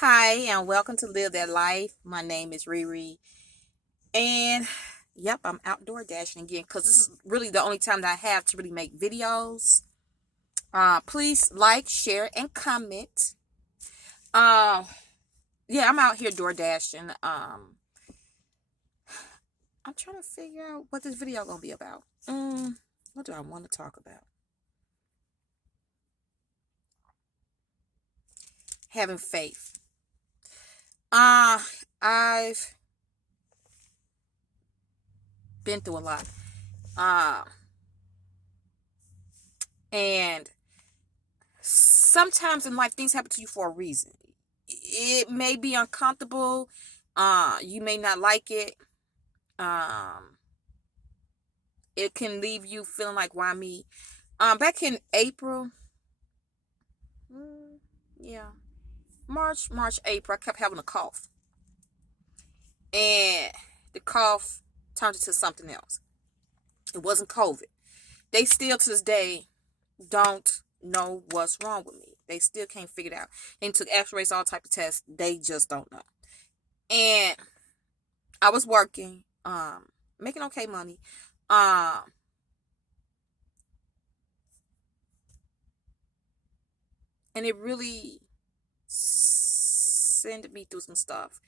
Hi, and welcome to Live That Life. My name is Riri, and yep, I'm outdoor dashing again because this is really the only time that I have to really make videos. Please like, share, and comment. Uh, yeah, I'm out here door dashing. I'm trying to figure out what this video gonna be about. What do I want to talk about? Having faith. Uh, I've been through a lot. Uh, and sometimes in life things happen to you for a reason. It may be uncomfortable. You may not like it. Um, it can leave you feeling like, why me? Back in April, mm, yeah, March, April, I kept having a cough, and the cough turned into something else. It wasn't COVID. They still to this day don't know what's wrong with me. They still can't figure it out. They took X-rays, all type of tests. They just don't know. And I was working, making okay money. Um, and it really sent me through some stuff.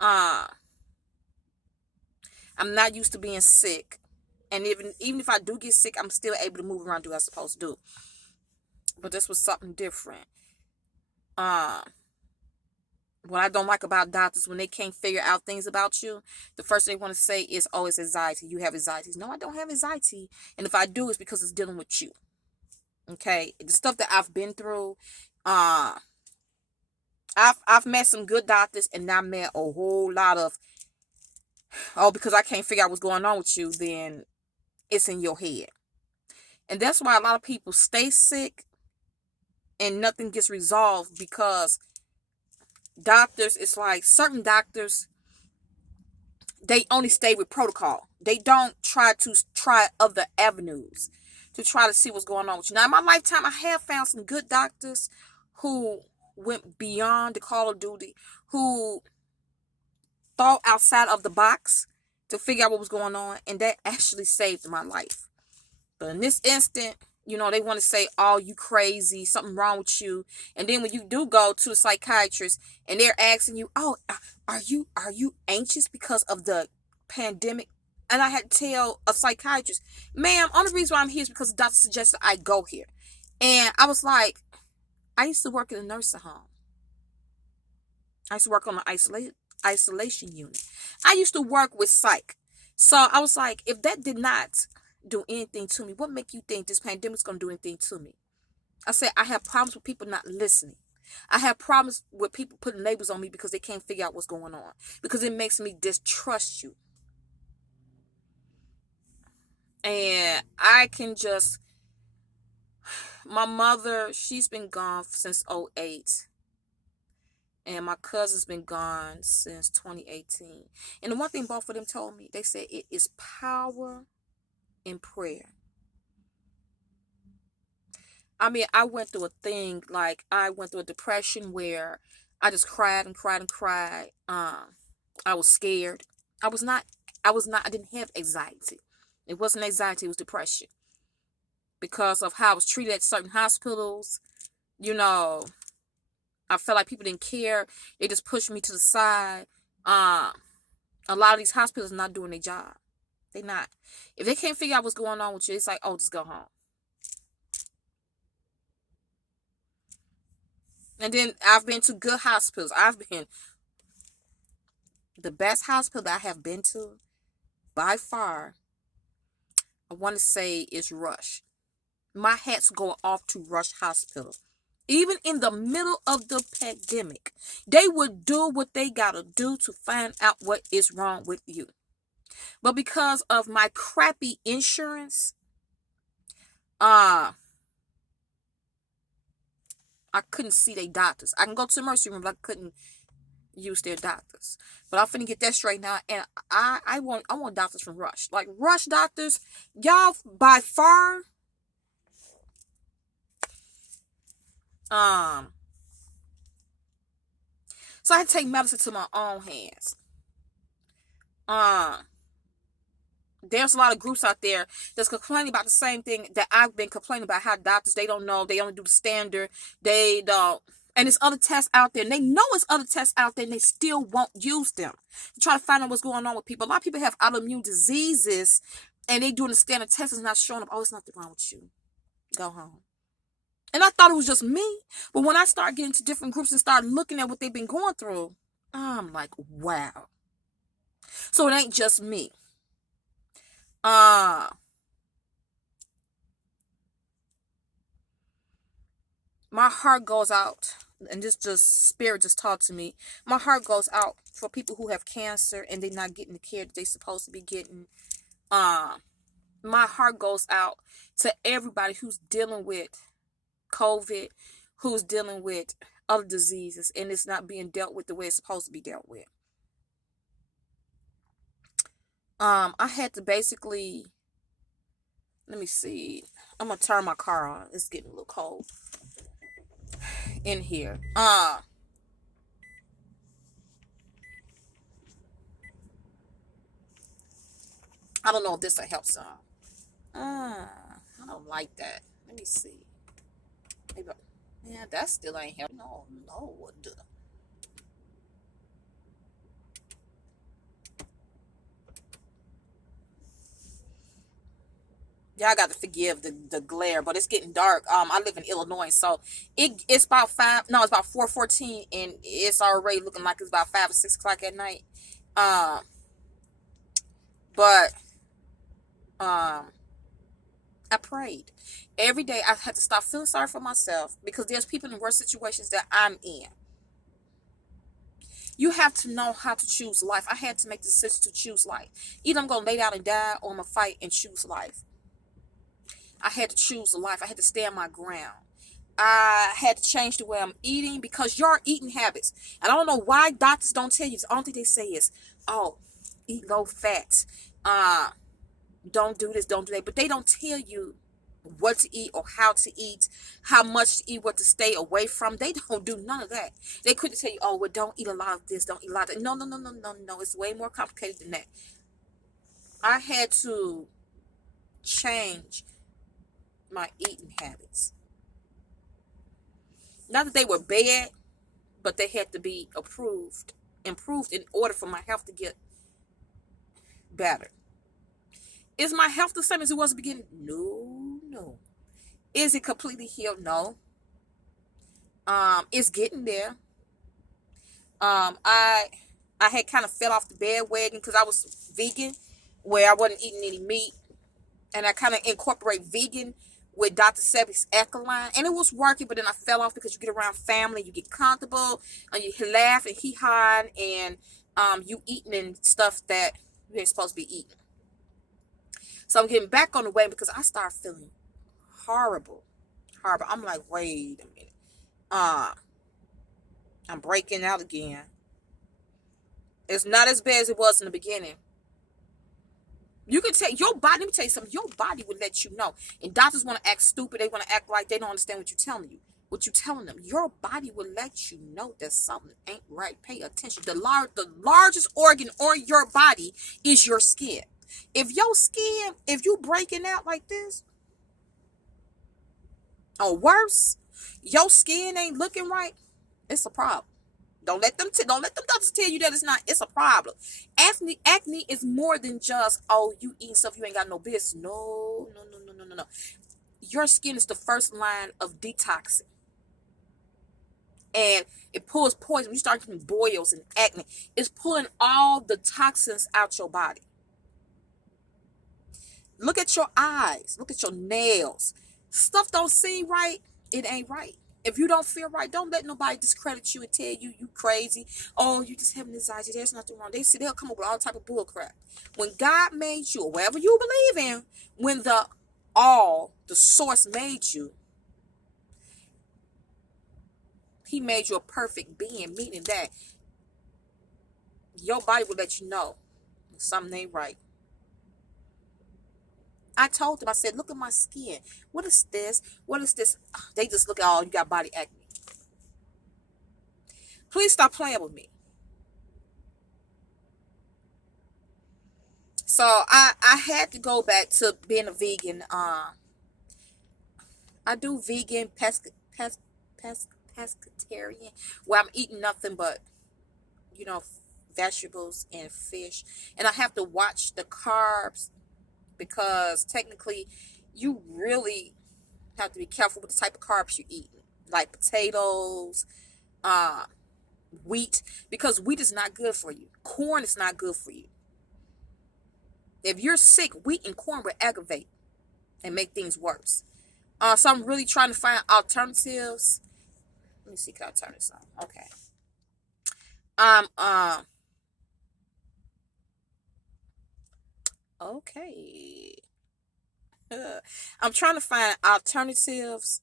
Uh, I'm not used to being sick. And even if I do get sick, I'm still able to move around, do what I'm supposed to do. But this was something different. Uh, what I don't like about doctors, when they can't figure out things about you, the first thing they want to say is, oh, it's anxiety. You have anxiety. No, I don't have anxiety. And if I do, it's because it's dealing with you. Okay. The stuff that I've been through, uh, I've met some good doctors, and I met a whole lot of, oh, because I can't figure out what's going on with you, then it's in your head. And that's why a lot of people stay sick and nothing gets resolved, because doctors, it's like certain doctors, they only stay with protocol. They don't try other avenues to try to see what's going on with you. Now, in my lifetime, I have found some good doctors who went beyond the call of duty, who thought outside of the box to figure out what was going on, and that actually saved my life. But in this instant, they want to say, oh, you crazy, something wrong with you. And then when you do go to the psychiatrist and they're asking you, oh, are you anxious because of the pandemic? And I had to tell a psychiatrist, ma'am, only reason why I'm here is because the doctor suggested I go here. And I was like, I used to work in a nursing home. I used to work on an isolation unit. I used to work with psych. So I was like, if that did not do anything to me, what make you think this pandemic's going to do anything to me? I said, I have problems with people not listening. I have problems with people putting labels on me because they can't figure out what's going on. Because it makes me distrust you. And I can just, my mother, she's been gone since '08. And my cousin's been gone since 2018. And the one thing both of them told me, they said it is power in prayer. I mean, I went through a thing, like I went through a depression where I just cried and cried and cried. I was scared. I was not, I didn't have anxiety. It wasn't anxiety, it was depression. Because of how I was treated at certain hospitals, you know, I felt like people didn't care. They just pushed me to the side. Um, a lot of these hospitals are not doing their job. They not. If they can't figure out what's going on with you, it's like, oh, just go home. And then I've been to good hospitals. I've been the best hospital that I have been to by far. I want to say is Rush. My hat's going off to Rush Hospital. Even in the middle of the pandemic, they would do what they gotta do to find out what is wrong with you. But because of my crappy insurance, uh, I couldn't see their doctors. I can go to the emergency room, but I couldn't use their doctors. But I'm finna get that straight now, and I want doctors from Rush. Like Rush doctors, y'all by far, um, So I had to take matters into my own hands. Um, there's a lot of groups out there that's complaining about the same thing that I've been complaining about, how doctors, they don't know, they only do the standard, they don't, and there's other tests out there, and they know it's other tests out there, and they still won't use them to try to find out what's going on with people. A lot of people have autoimmune diseases, and they doing the standard test, is not showing up. Oh, it's nothing wrong with you. Go home. And I thought it was just me, but when I start getting to different groups and start looking at what they've been going through, I'm like, wow. So it ain't just me. My heart goes out, and this just spirit just talked to me. My heart goes out for people who have cancer and they're not getting the care that they're supposed to be getting. My heart goes out to everybody who's dealing with COVID, who's dealing with other diseases, and it's not being dealt with the way it's supposed to be dealt with. I had to basically, let me see. I'm gonna turn my car on. It's getting a little cold in here. I don't know if this will help some. I don't like that. Let me see. Maybe, yeah, that still ain't helping. No, Lord. Y'all got to forgive the glare, but it's getting dark. I live in Illinois, so it's about 5. No, it's about 4:14, and it's already looking like it's about 5 or 6 o'clock at night. Um, but I prayed every day. I had to stop feeling sorry for myself, because there's people in worse situations that I'm in. You have to know how to choose life. I had to make the decision to choose life. Either I'm gonna lay down and die, or I'm gonna fight and choose life. I had to choose life. I had to stand my ground. I had to change the way I'm eating, because your eating habits, and I don't know why doctors don't tell you. The only thing they say is, oh, eat low fat. Don't do this, don't do that. But they don't tell you what to eat or how to eat, how much to eat, what to stay away from. They don't do none of that. They couldn't tell you, oh, well, don't eat a lot of this, don't eat a lot of that. No, no, no, no, no, no. It's way more complicated than that. I had to change my eating habits. Not that they were bad, but they had to be improved in order for my health to get better. Is my health the same as it was at the beginning? No, no. Is it completely healed? No. It's getting there. I had kind of fell off the bandwagon because I was vegan, where I wasn't eating any meat, and I kind of incorporate vegan with Dr. Sebi's Ecoline, and it was working. But then I fell off because you get around family, you get comfortable, and you laugh and hee-haw, and you eating and stuff that you ain't supposed to be eating. So I'm getting back on the way, because I start feeling horrible. I'm like, wait a minute. I'm breaking out again. It's not as bad as it was in the beginning. You can take your body. Let me tell you something. Your body will let you know. And doctors want to act stupid. They want to act like they don't understand what you're telling you. What you're telling them. Your body will let you know that something ain't right. Pay attention. The largest organ on your body is your skin. If you breaking out like this, or worse, your skin ain't looking right, it's a problem. Don't let them doctors tell you that it's not. It's a problem. Acne is more than just, oh, you eating stuff you ain't got no business. No, no, no, no, no, no, no. Your skin is the first line of detoxing, and it pulls poison. When you start getting boils and acne, it's pulling all the toxins out your body. Look at your eyes. Look at your nails. Stuff don't seem right. It ain't right. If you don't feel right, don't let nobody discredit you and tell you you crazy. Oh, you just having anxiety. There's nothing wrong. They'll come up with all type of bull crap. When God made you, or whatever you believe in, when the source made you, he made you a perfect being, meaning that your body will let you know something ain't right. I told them, I said, look at my skin. What is this? What is this? They just look at, oh, you got body acne. Please stop playing with me. So I had to go back to being a vegan. I do vegan pes, pescatarian, where I'm eating nothing but, you know, vegetables and fish, and I have to watch the carbs because technically you really have to be careful with the type of carbs you eat, like potatoes, uh, wheat, because wheat is not good for you. Corn is not good for you. If you're sick, wheat and corn will aggravate and make things worse. So I'm really trying to find alternatives. Let me see, can I turn this on? Okay. Um, uh, okay. I'm trying to find alternatives,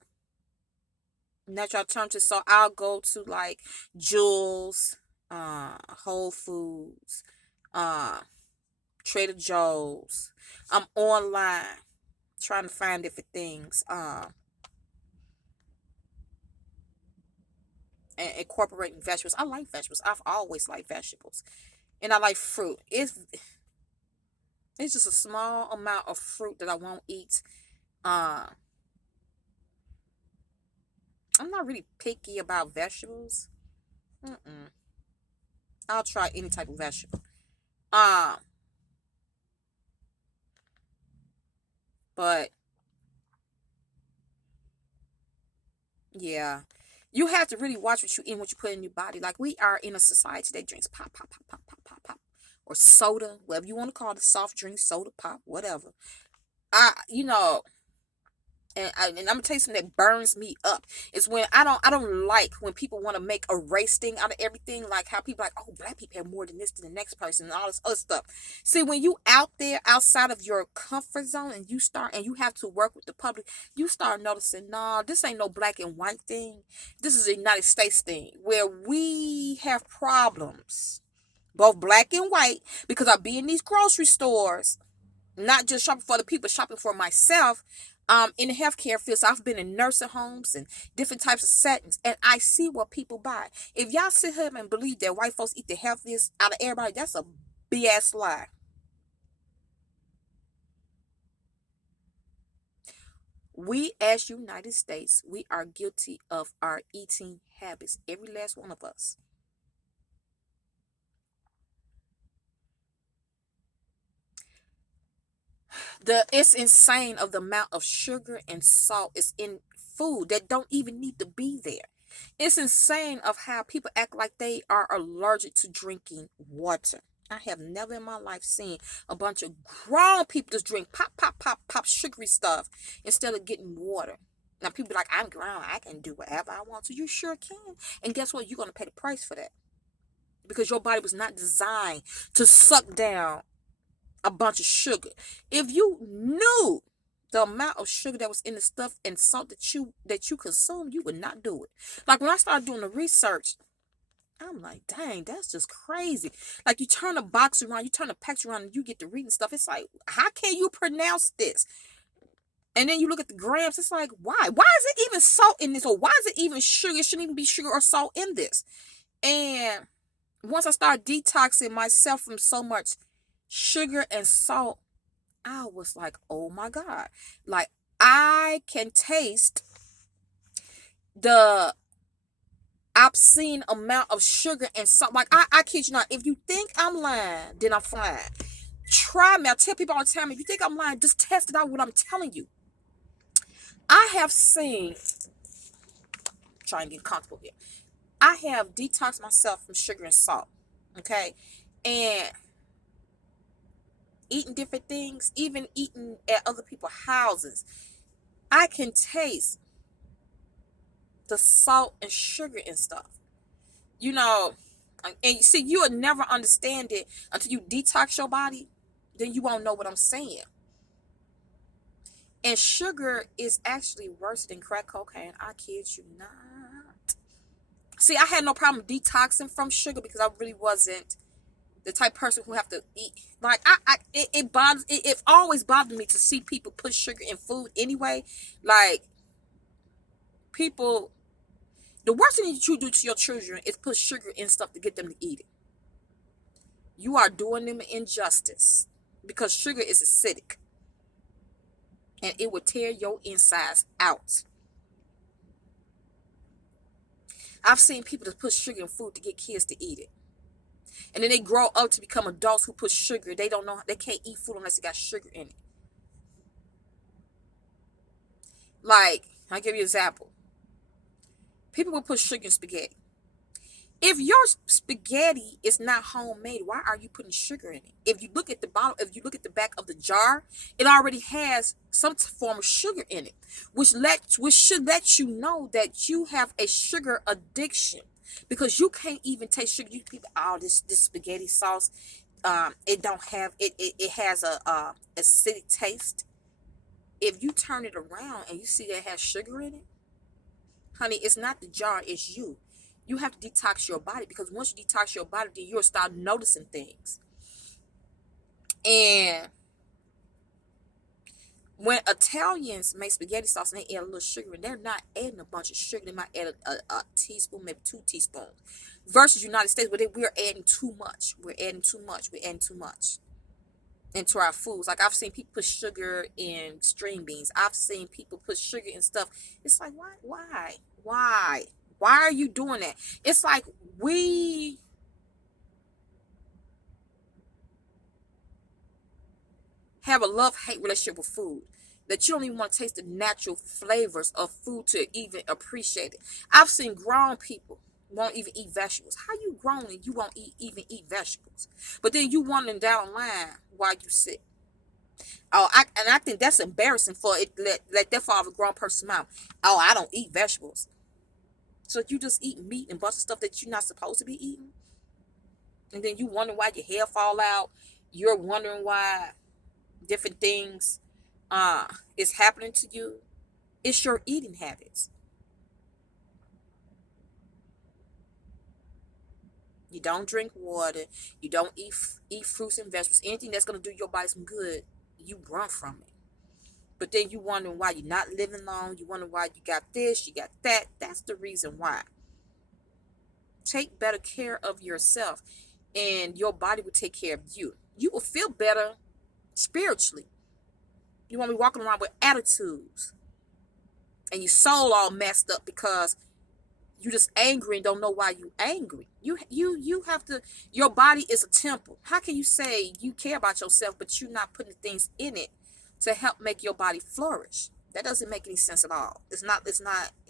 natural alternatives. So I'll go to like Jules, Whole Foods, uh, Trader Joe's. I'm online trying to find different things. And incorporating vegetables. I like vegetables. I've always liked vegetables, and I like fruit. It's just a small amount of fruit that I won't eat. Uh, I'm not really picky about vegetables. Mm-mm. I'll try any type of vegetable. Um, but yeah, you have to really watch what you eat, what you put in your body. Like we are in a society that drinks pop, pop, pop, pop, pop, pop, pop, or soda, whatever you want to call it, soft drink, soda, pop, whatever. You know, and I'm gonna tell you something that burns me up. It's when I don't like when people want to make a race thing out of everything, like how people like, oh, black people have more than this than the next person and all this other stuff. See, when you out there outside of your comfort zone and you have to work with the public, you start noticing, nah, this ain't no black and white thing. This is a United States thing where we have problems, both black and white, because I be in these grocery stores not just shopping for the people, shopping for myself. In the healthcare field, so I've been in nursing homes and different types of settings, and I see what people buy. If y'all sit here and believe that white folks eat the healthiest out of everybody, that's a BS lie. We, as United States, we are guilty of our eating habits. Every last one of us. It's insane of the amount of sugar and salt is in food that don't even need to be there. It's insane of how people act like they are allergic to drinking water. I have never in my life seen a bunch of grown people just drink pop, pop, pop, pop sugary stuff instead of getting water. Now people be like, I'm grown, I can do whatever I want to. You sure can. And guess what? You're gonna pay the price for that. Because your body was not designed to suck down a bunch of sugar. If you knew the amount of sugar that was in the stuff and salt that you consume, you would not do it. Like when I started doing the research, I'm like, dang, that's just crazy. Like you turn a box around, you turn a package around, and you get to reading stuff. It's like, how can you pronounce this? And then you look at the grams. It's like, why? Why is it even salt in this? Or why is it even sugar? It shouldn't even be sugar or salt in this. And once I started detoxing myself from so much sugar and salt, I was like, oh my God. Like, I can taste the obscene amount of sugar and salt. Like, I kid you not. If you think I'm lying, then I'm fine. Try me. I tell people all the time, if you think I'm lying, just test it out what I'm telling you. I have seen, try and get comfortable here. I have detoxed myself from sugar and salt. Okay. And eating different things, even eating at other people's houses, I can taste the salt and sugar and stuff. You know, and you see, you will never understand it until you detox your body. Then you won't know what I'm saying. And sugar is actually worse than crack cocaine. I kid you not. See, I had no problem detoxing from sugar because I really wasn't the type of person who have to eat. Like it bothers. It always bothered me to see people put sugar in food anyway. Like people The worst thing that you do to your children is put sugar in stuff to get them to eat it. You are doing them an injustice because sugar is acidic and it will tear your insides out. I've seen people that put sugar in food to get kids to eat it. And then they grow up to become adults who put sugar. They don't know, they can't eat food unless it got sugar in it. Like, I'll give you an example. People will put sugar in spaghetti. If your spaghetti is not homemade, why are you putting sugar in it? If you look at the bottom, if you look at the back of the jar, it already has some form of sugar in it, which should let you know that you have a sugar addiction, because you can't even taste sugar. You people, oh, this spaghetti sauce, it don't have it. It has a acidic taste. If you turn it around and you see that it has sugar in it, honey, it's not the jar, it's you. You have to detox your body, because once you detox your body, then you'll start noticing things. And when Italians make spaghetti sauce and they add a little sugar, and they're not adding a bunch of sugar, they might add a teaspoon, maybe 2 teaspoons. Versus United States, where we're adding too much. We're adding too much. We're adding too much into our foods. Like, I've seen people put sugar in string beans. I've seen people put sugar in stuff. It's like, why are you doing that? It's like we have a love-hate relationship with food, that you don't even want to taste the natural flavors of food to even appreciate it. I've seen grown people won't even eat vegetables. How you grown and you won't even eat vegetables? But then you wandering down the line while you sick. Oh, I think that's embarrassing for it. Let that fall off a grown person's mouth. Oh, I don't eat vegetables. So you just eat meat and bunch of stuff that you're not supposed to be eating, and then you wonder why your hair fall out. You're wondering why different things is happening to you. It's your eating habits. You don't drink water. You don't eat fruits and vegetables. Anything that's gonna do your body some good, you run from it. But then you wondering why you're not living long. You wonder why you got this, you got that. That's the reason why. Take better care of yourself, and your body will take care of you. You will feel better spiritually. You won't be walking around with attitudes and your soul all messed up because you just angry and don't know why you angry. You have to, your body is a temple. How can you say you care about yourself but you're not putting things in it to help make your body flourish? That doesn't make any sense at all. It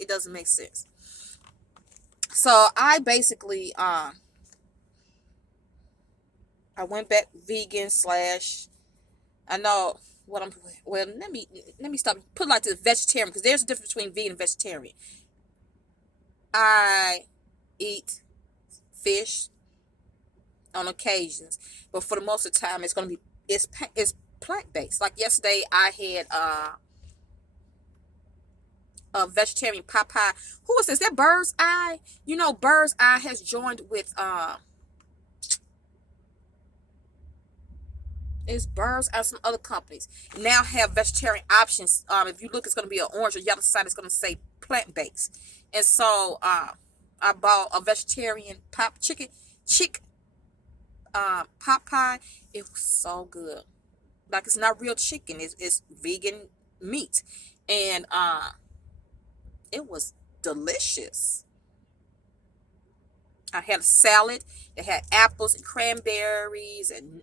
doesn't make sense. So I basically I went back vegan slash, I know what I'm, well, let me stop, put it like this, vegetarian, because there's a difference between vegan and vegetarian. I eat fish on occasions, but for the most of the time it's going to be, it's plant-based. Like yesterday I had a vegetarian pot pie. Who was this? That Bird's Eye? You know, Bird's Eye has joined with it's Birds and some other companies now have vegetarian options. If you look, it's going to be an orange or yellow side. It's going to say plant-based. And so I bought a vegetarian pot pie. It was so good. Like, it's not real chicken. It's vegan meat. And it was delicious. I had a salad that had apples and cranberries and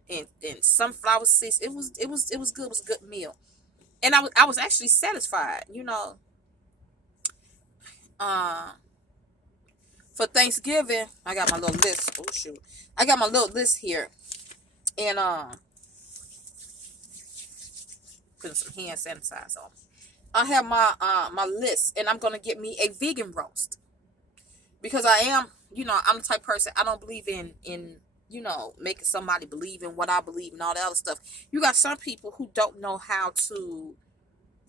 sunflower seeds. It was good. It was a good meal, and I was actually satisfied. You know, for Thanksgiving, I got my little list. Oh shoot, I got my little list here, and putting some hand sanitizer on. I have my list, and I'm gonna get me a vegan roast, because I am, you know, I'm the type of person, I don't believe in you know, making somebody believe in what I believe and all that other stuff. You got some people who don't know how to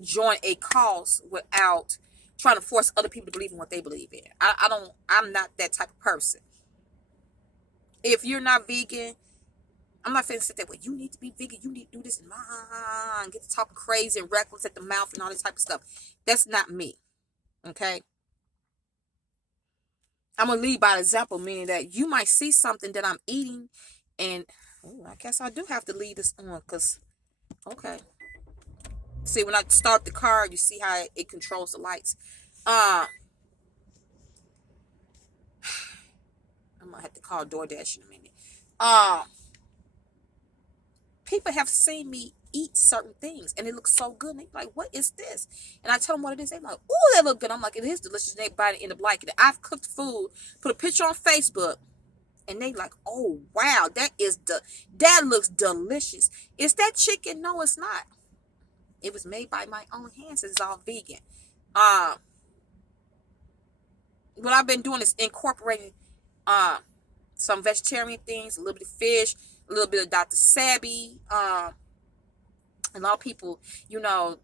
join a cause without trying to force other people to believe in what they believe in. I'm not that type of person. If you're not vegan, I'm not finna sit there, well, you need to be vegan, you need to do this and get to talking crazy and reckless at the mouth and all this type of stuff. That's not me. Okay? I'm gonna lead by example, meaning that you might see something that I'm eating, and I guess I do have to leave this on, because okay. See, when I start the car, you see how it controls the lights. Uh, I'm gonna have to call DoorDash in a minute. Um, People have seen me eat certain things, and it looks so good. And they like, "What is this?" And I tell them what it is. They like, "Oh, that look good." I'm like, "It is delicious." And everybody end up liking it. I've cooked food, put a picture on Facebook, and they like, "Oh wow, that looks delicious." Is that chicken? No, it's not. It was made by my own hands. It's all vegan. Um, what I've been doing is incorporating some vegetarian things, a little bit of fish, a little bit of Dr. Sebi. A lot of people, you know,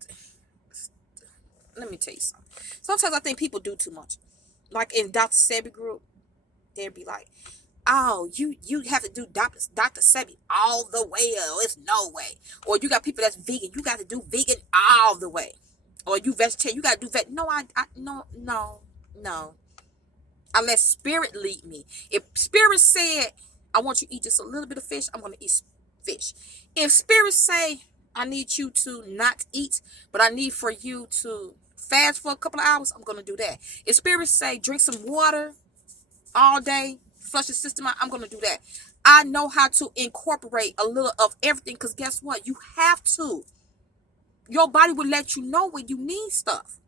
let me tell you something. Sometimes I think people do too much. Like in Dr. Sebi group, they'd be like, "Oh, you have to do Dr. Sebi all the way, or it's no way." Or you got people that's vegan, you got to do vegan all the way. Or you vegetarian, you got to do vet. No, no. I let spirit lead me. If spirit said, "I want you to eat just a little bit of fish," I'm going to eat fish. If spirit say, "I need you to not eat, but I need for you to fast for a couple of hours," I'm going to do that. If spirit say, "Drink some water all day, flush the system out," I'm going to do that. I know how to incorporate a little of everything, because guess what? You have to. Your body will let you know when you need stuff.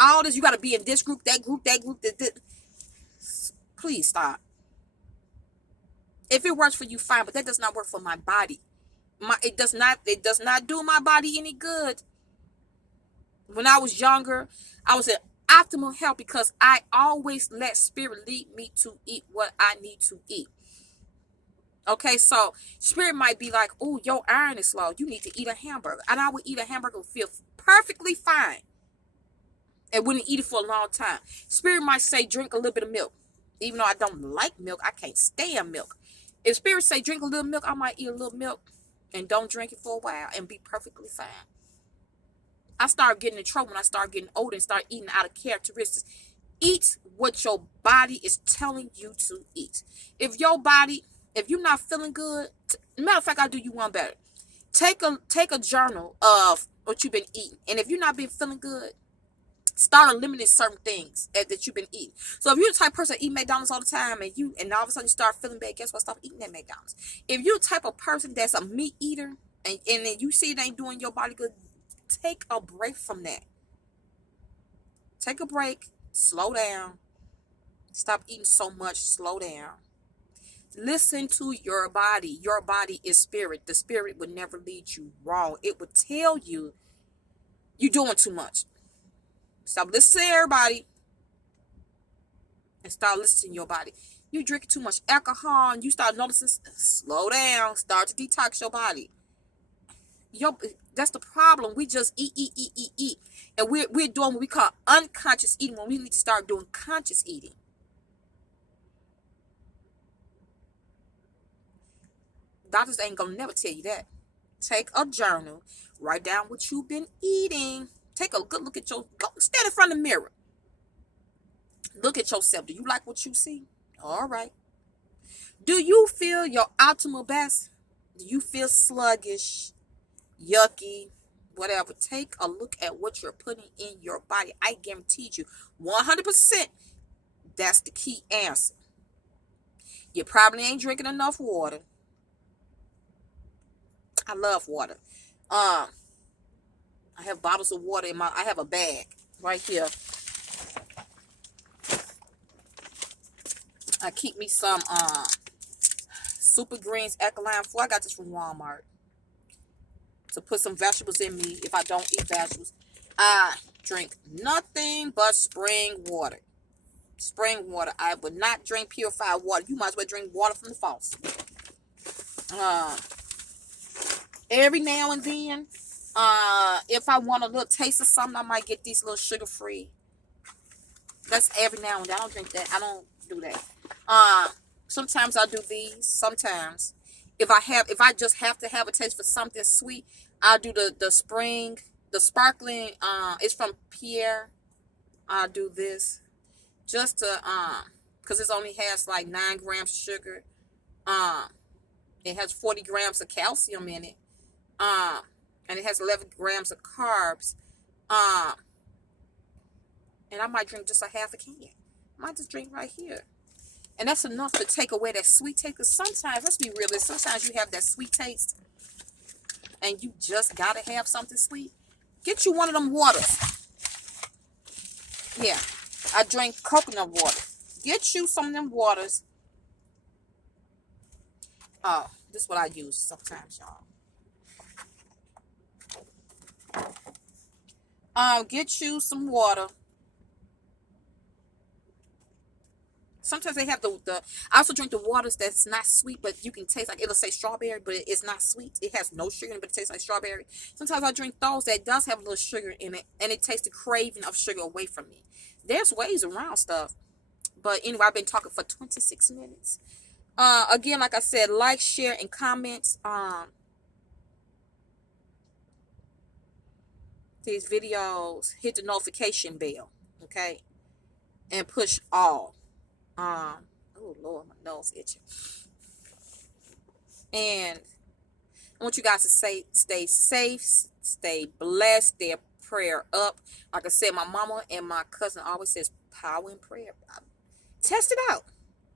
All this, you got to be in this group, that group, that group, that. Please stop. If it works for you, fine, but that does not work for my body. It does not do my body any good. When I was younger, I was in optimal health because I always let spirit lead me to eat what I need to eat. Okay, so spirit might be like, "Oh, your iron is low. You need to eat a hamburger." And I would eat a hamburger, feel perfectly fine, and wouldn't eat it for a long time. Spirit might say, "Drink a little bit of milk." Even though I don't like milk, I can't stand milk. If spirit say, "Drink a little milk," I might eat a little milk and don't drink it for a while and be perfectly fine. I start getting in trouble when I start getting older and start eating out of characteristics. Eat what your body is telling you to eat. If you're not feeling good, matter of fact, I'll do you one better. Take a journal of what you've been eating. And if you're not been feeling good, start eliminating certain things that you've been eating. So if you're the type of person that eat McDonald's all the time, and all of a sudden you start feeling bad, guess what? Stop eating that McDonald's. If you're the type of person that's a meat eater, and then you see it ain't doing your body good, take a break from that. Take a break. Slow down. Stop eating so much. Slow down. Listen to your body. Your body is spirit. The spirit would never lead you wrong. It would tell you you're doing too much. Stop listening to everybody and start listening to your body. You drink too much alcohol and you start noticing, slow down. Start to detox your body. That's the problem. We just eat. And we're doing what we call unconscious eating when we need to start doing conscious eating. Doctors ain't gonna never tell you that. Take a journal. Write down what you've been eating. Take a good look at go stand in front of the mirror. Look at yourself. Do you like what you see? All right. Do you feel your optimal best? Do you feel sluggish, yucky, whatever? Take a look at what you're putting in your body. I guarantee you 100% that's the key answer. You probably ain't drinking enough water. I love water. I have bottles of water I have a bag right here. I keep me some Super Greens Alkaline 4. I got this from Walmart. To put some vegetables in me if I don't eat vegetables. I drink nothing but spring water. Spring water. I would not drink purified water. You might as well drink water from the faucet. Every now and then, if I want a little taste of something, I might get these little sugar-free. That's every now and then. I don't drink that. I don't do that. Sometimes I do these. Sometimes, if I just have to have a taste for something sweet, I'll do the sparkling. It's from Pierre. I do this just to because it only has like 9 grams of sugar. Um, it has 40 grams of calcium in it. Um, and it has 11 grams of carbs. Um, and I might drink just a half a can. I might just drink right here. And that's enough to take away that sweet taste. Because sometimes, let's be real, sometimes you have that sweet taste and you just gotta have something sweet. Get you one of them waters. Yeah, I drink coconut water. Get you some of them waters. This is what I use sometimes, y'all. Get you some water. Sometimes they have the I also drink the waters that's not sweet, but you can taste, like it'll say strawberry, but it's not sweet. It has no sugar in it, but it tastes like strawberry. Sometimes I drink those that does have a little sugar in it, and it takes the craving of sugar away from me. There's ways around stuff. But anyway, I've been talking for 26 minutes. Again, like I said, like, share, and comment these videos. Hit the notification bell, okay, and push all. Oh Lord, my nose itching. And I want you guys to stay safe, stay blessed, stay prayer up. Like I said, my mama and my cousin always says power in prayer. Test it out.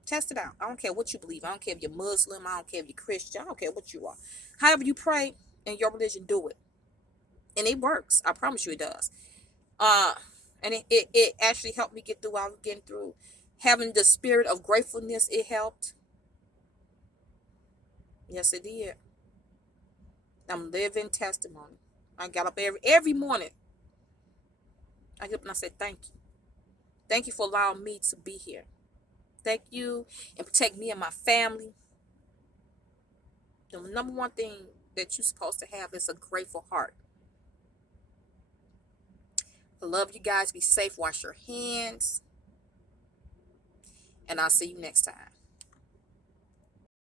Test it out. I don't care what you believe. I don't care if you're Muslim. I don't care if you're Christian. I don't care what you are. However you pray in your religion, do it. And it works. I promise you it does. And it actually helped me get through what I was getting through. Having the spirit of gratefulness, it helped. Yes, it did. I'm living testimony. I got up every morning. I get up and I said, thank you. Thank you for allowing me to be here. Thank you, and protect me and my family. The number one thing that you're supposed to have is a grateful heart. I love you guys. Be safe. Wash your hands. And I'll see you next time.